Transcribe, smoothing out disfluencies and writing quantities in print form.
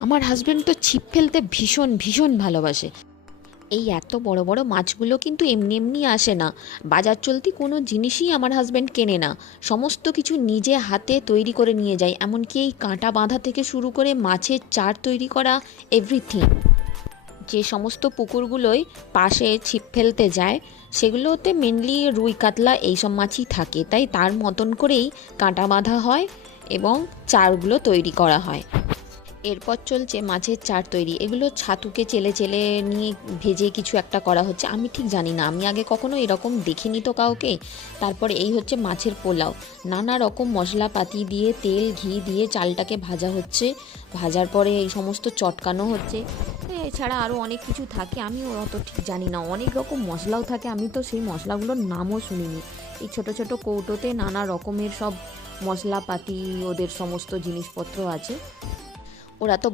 আমার হাজবেন্ড তো ছিপ ফেলতে ভীষণ ভীষণ ভালোবাসে। এই এত বড় বড় মাছগুলো কিন্তু এমনি এমনি আসে না। বাজার চলতি কোনো জিনিসই আমার হাজবেন্ড কেনে না। সমস্ত কিছু নিজে হাতে তৈরি করে নিয়ে যায়, এমনকি এই কাঁটা বাঁধা থেকে শুরু করে মাছের চার তৈরি করা, এভরিথিং। যে সমস্ত পুকুরগুলোয় পাশে ছিপ ফেলতে যায় সেগুলোতে মেনলি রুই কাতলা এইসব মাছই থাকে, তাই তার মতন করেই কাঁটা বাঁধা হয় এবং চারগুলো তৈরি করা হয়। এরপর চলছে মাছের চার তৈরি। এগুলো ছাতুকে চেলে চেলে নিয়ে ভেজে কিছু একটা করা হচ্ছে, আমি ঠিক জানি না, আমি আগে কখনো এরকম দেখিনি তো কাউকে। তারপরে এই হচ্ছে মাছের পোলাও, নানা রকম মশলাপাতি দিয়ে তেল ঘি দিয়ে চালটাকে ভাজা হচ্ছে, ভাজার পরে এই সমস্ত চটকানো হচ্ছে। এছাড়া আরও অনেক কিছু থাকে, আমি অত ঠিক জানি না, অনেক রকম মশলাও থাকে, আমি তো সেই মশলাগুলোর নামও শুনিনি। এই ছোট ছোট কৌটোতে নানা রকমের সব মশলাপাতি, ওদের সমস্ত জিনিসপত্র আছে। ওরা তো